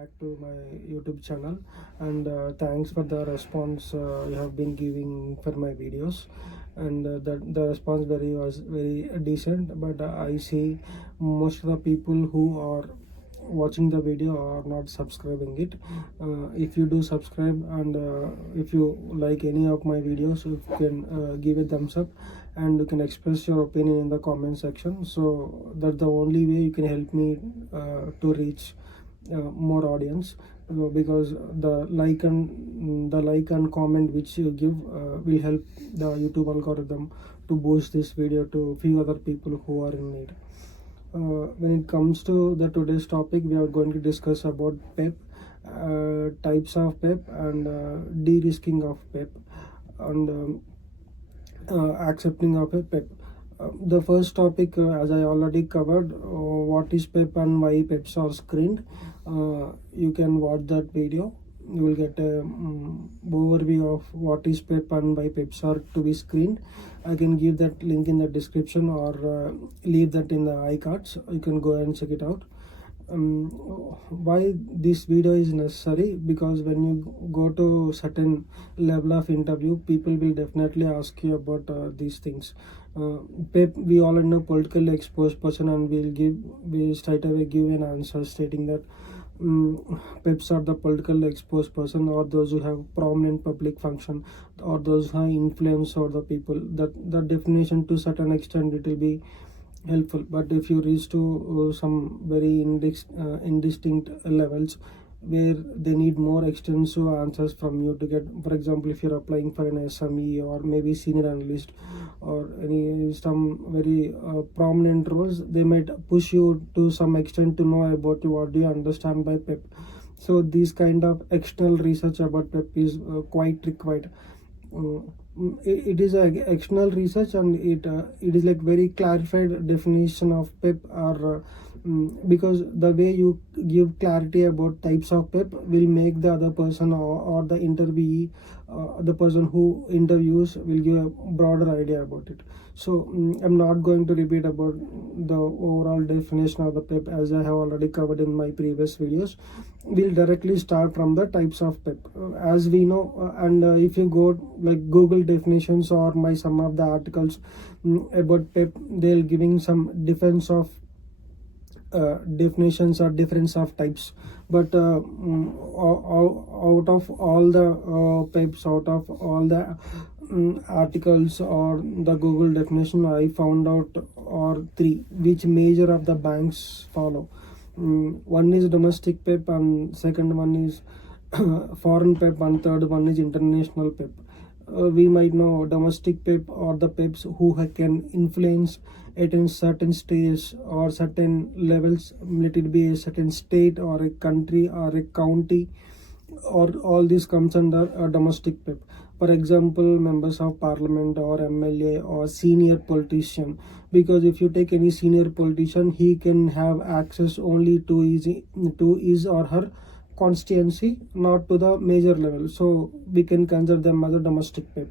back to my YouTube channel, and thanks for the response you have been giving for my videos. And the response was very decent, but I see most of the people who are watching the video are not subscribing it. If you do subscribe, and if you like any of my videos, you can give a thumbs up, and you can express your opinion in the comment section. So that's the only way you can help me to reach more audience, because the like and comment which you give will help the YouTube algorithm to boost this video to few other people who are in need. When it comes to the today's topic, we are going to discuss about PEP, types of PEP, and de-risking of PEP, and accepting of a PEP. The first topic, as I already covered, what is PEP and why PEPs are screened. You can watch that video. You will get a overview of what is PEP and why PEPs are to be screened. I can give that link in the description, or leave that in the iCards. You can go and check it out. Why this video is necessary? Because when you go to certain level of interview, people will definitely ask you about these things. PEP, we all know, politically exposed person, and we straight away give an answer stating that PEPs are the politically exposed person, or those who have prominent public function, or those who have influence over the people. That definition, to certain extent, it will be helpful. But if you reach to some very indistinct levels where they need more extensive answers from you to get, for example, if you're applying for an SME or maybe senior analyst or some very prominent roles, they might push you to some extent to know about you, what do you understand by PEP. So these kind of external research about PEP is quite required. It is a external research, and it is like very clarified definition of PEP, or because the way you give clarity about types of PEP will make the other person, or the interviewee, the person who interviews, will give a broader idea about it. So I'm not going to repeat about the overall definition of the PEP, as I have already covered in my previous videos. We'll directly start from the types of PEP. As we know, and if you go like Google definitions or some of the articles about PEP, they'll giving some defense of definitions or difference of types. But out of all the PEPs, out of all the articles or the Google definition, I found out or three which major of the banks follow. One is domestic PEP, and second one is foreign PEP, and third one is international PEP. We might know domestic PEP or the PEPs who can influence at a certain stage or certain levels. Let it be a certain state or a country or a county, or all this comes under a domestic PEP. For example, members of parliament or MLA or senior politician, because if you take any senior politician, he can have access only to his or her constituency, not to the major level. So we can consider them as a domestic PEP.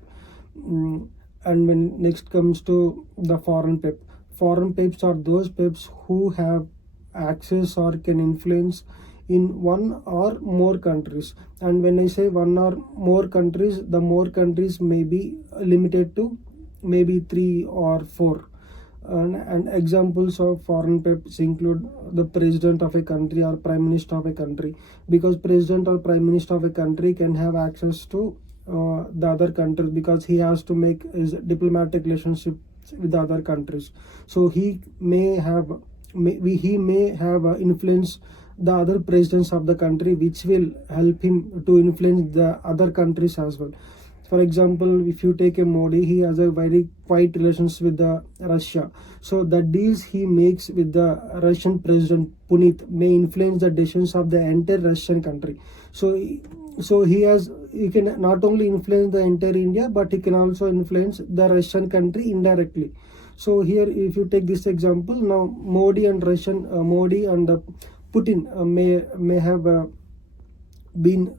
And when next comes to the foreign PEP, foreign PEPs are those PEPs who have access or can influence in one or more countries. And when I say one or more countries, the more countries may be limited to maybe 3 or 4. And examples of foreign PEPs include the president of a country or prime minister of a country, because president or prime minister of a country can have access to the other countries, because he has to make his diplomatic relationship with the other countries. So he may have influence the other presidents of the country, which will help him to influence the other countries as well. For example, if you take a Modi, he has a very tight relations with the Russia. So the deals he makes with the Russian president Putin may influence the decisions of the entire Russian country. So he can not only influence the entire India, but he can also influence the Russian country indirectly. So here, if you take this example, now Modi and Putin may have been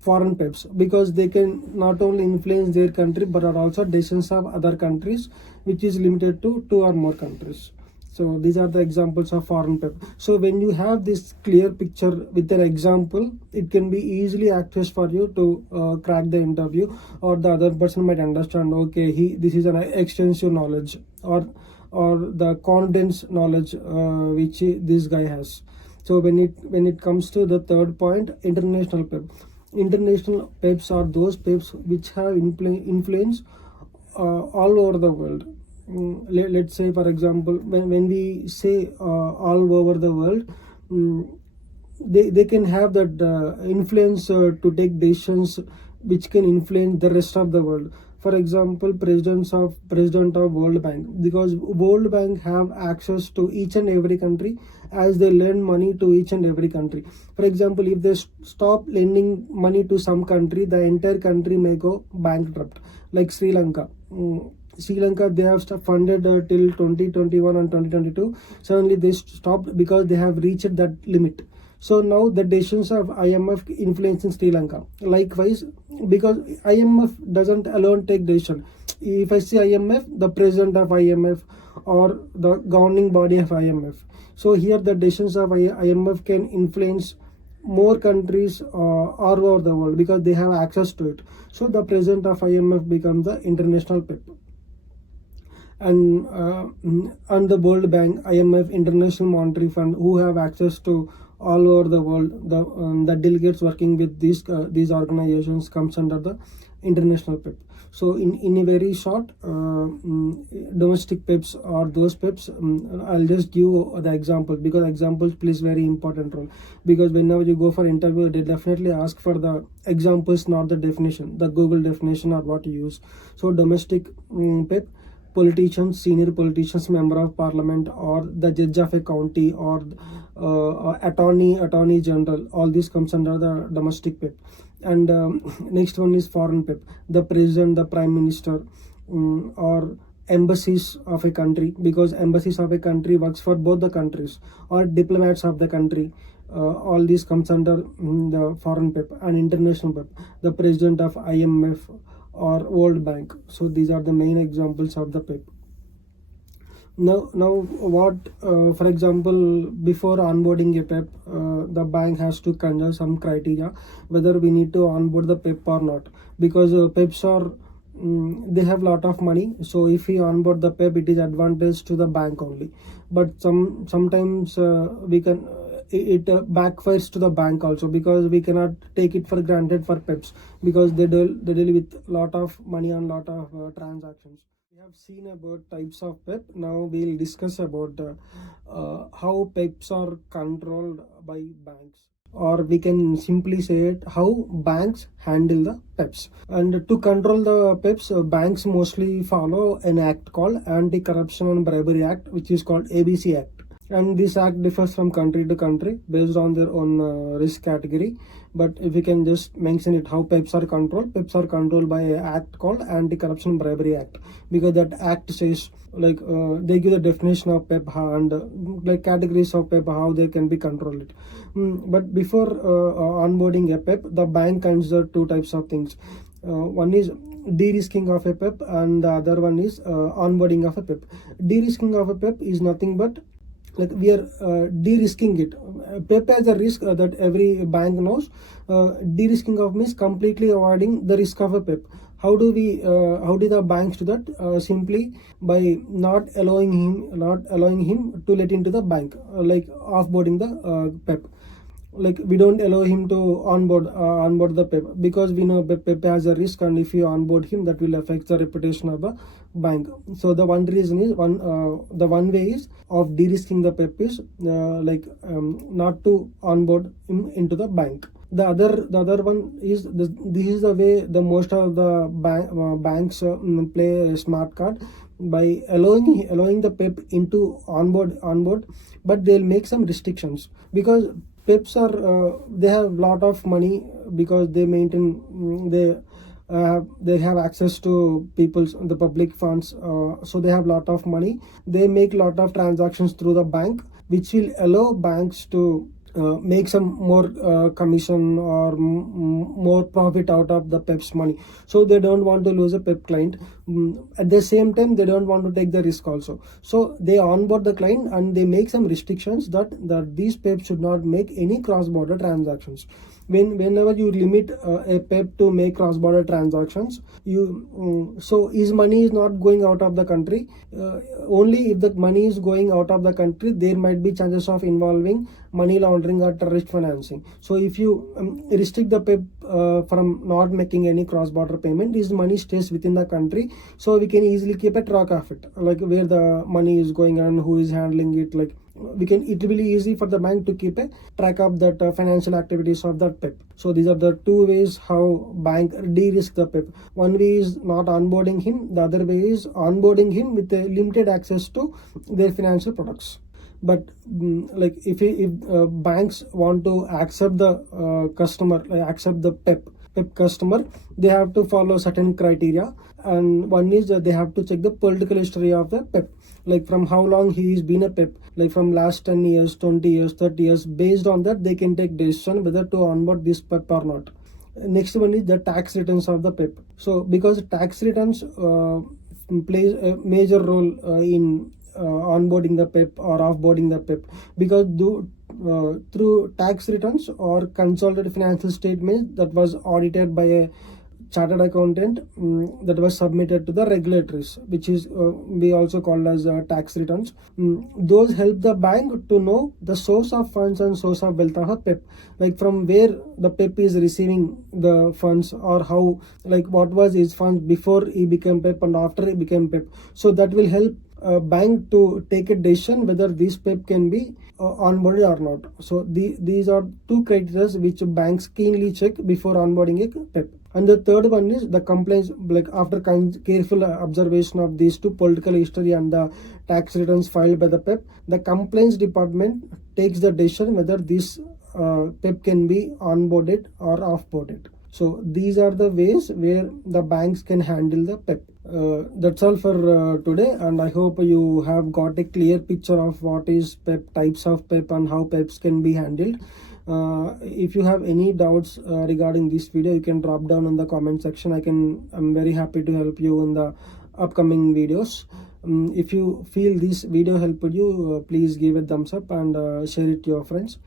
foreign PEPs, because they can not only influence their country but are also decisions of other countries, which is limited to 2 or more countries. So these are the examples of foreign PEP. So when you have this clear picture with an example, it can be easily accessed for you to crack the interview, or the other person might understand, okay, this is an extensive knowledge, or the confidence knowledge which this guy has. So when it comes to the third point, international PEP. International PEPs are those PEPs which have influence all over the world. Let's say, for example, when we say all over the world, they can have that influence to take decisions which can influence the rest of the world. For example, president of World Bank, because World Bank have access to each and every country as they lend money to each and every country. For example, if they stop lending money to some country, the entire country may go bankrupt, like Sri Lanka. Sri Lanka, they have funded till 2021 and 2022. Suddenly they stopped because they have reached that limit. So now the decisions of IMF influencing Sri Lanka. Likewise, because IMF doesn't alone take decision. If I say IMF, the president of IMF or the governing body of IMF. So here the decisions of IMF can influence more countries all over the world because they have access to it. So the president of IMF becomes the international PEP. And the World Bank, IMF, International Monetary Fund, who have access to all over the world, the delegates working with these organizations comes under the international PEP. So in a very short, domestic PEPs are those PEPs. I'll just give the example, because examples plays very important role, because whenever you go for interview, they definitely ask for the examples, not the definition, the Google definition or what you use. So domestic PEP, politicians, senior politicians, member of parliament, or the judge of a county, or attorney general, all this comes under the domestic PEP. And next one is foreign PEP, the president, the prime minister, or embassies of a country, because embassies of a country works for both the countries, or diplomats of the country. All this comes under the foreign PEP. And international PEP, the president of IMF or World Bank. So these are the main examples of the PEP. Now what, for example, before onboarding a PEP, the bank has to consider some criteria whether we need to onboard the PEP or not, because PEPs are they have lot of money. So if we onboard the PEP, it is advantage to the bank only, but sometimes we can it backfires to the bank also, because we cannot take it for granted for PEPs, because they deal with lot of money and lot of transactions. We have seen about types of PEP. Now we'll discuss about how PEPs are controlled by banks, or we can simply say it, how banks handle the PEPs. And to control the PEPs, banks mostly follow an act called Anti-Corruption and Bribery Act, which is called ABC Act. And this act differs from country to country based on their own risk category. But if we can just mention it, how PEPs are controlled. PEPs are controlled by an act called Anti-Corruption Bribery Act, because that act says, like, they give the definition of PEP and like categories of PEP, how they can be controlled. But before onboarding a PEP, the bank consider two types of things. One is de-risking of a PEP, and the other one is onboarding of a PEP. De-risking of a PEP is nothing but, like, we are de-risking it. PEP has a risk that every bank knows. De-risking of means completely avoiding the risk of a PEP. How do the banks do that? Simply by not allowing him to let into the bank, like offboarding the PEP. Like, we don't allow him to onboard the PEP, because we know PEP has a risk, and if you onboard him, that will affect the reputation of the bank. So the one reason is the one way is of de-risking the PEP is not to onboard him into the bank. The other one is this is the way the most of the banks play a smart card by allowing the PEP into onboard, but they'll make some restrictions, because PEPs are they have lot of money, because they maintain they have access to the public funds, so they have lot of money. They make lot of transactions through the bank, which will allow banks to make some more commission or more profit out of the PEP's money. So they don't want to lose a PEP client, at the same time they don't want to take the risk also, so they onboard the client and they make some restrictions that these PEPs should not make any cross-border transactions. Whenever you limit a PEP to make cross-border transactions, so his money is not going out of the country. Only if the money is going out of the country, there might be chances of involving money laundering or terrorist financing. So if you restrict the PEP from not making any cross-border payment, his money stays within the country, so we can easily keep a track of it, like where the money is going and who is handling it. Like it will be easy for the bank to keep a track of that financial activities of that PEP. So these are the two ways how bank de-risk the PEP. One way is not onboarding him, the other way is onboarding him with a limited access to their financial products. But like if banks want to accept the customer, accept the PEP customer, they have to follow certain criteria, and one is that they have to check the political history of the PEP, like from how long he has been a PEP, like from last 10 years, 20 years, 30 years. Based on that, they can take decision whether to onboard this PEP or not. Next one is the tax returns of the PEP. So because tax returns plays a major role in onboarding the PEP or offboarding the PEP, because through tax returns or consolidated financial statements that was audited by a chartered accountant, that was submitted to the regulators, which is we also called as tax returns. Those help the bank to know the source of funds and source of wealth of a PEP, like from where the PEP is receiving the funds, or how, like what was his funds before he became PEP and after he became PEP. So that will help bank to take a decision whether this PEP can be onboarded or not. So these are two criteria which banks keenly check before onboarding a PEP. And the third one is the compliance. Like after careful observation of these two, political history and the tax returns filed by the PEP, the compliance department takes the decision whether this PEP can be onboarded or offboarded. So these are the ways where the banks can handle the PEP. That's all for today, and I hope you have got a clear picture of what is PEP, types of PEP, and how PEPs can be handled. If you have any doubts regarding this video, you can drop down in the comment section. I'm very happy to help you in the upcoming videos. If you feel this video helped you, please give a thumbs up and share it to your friends.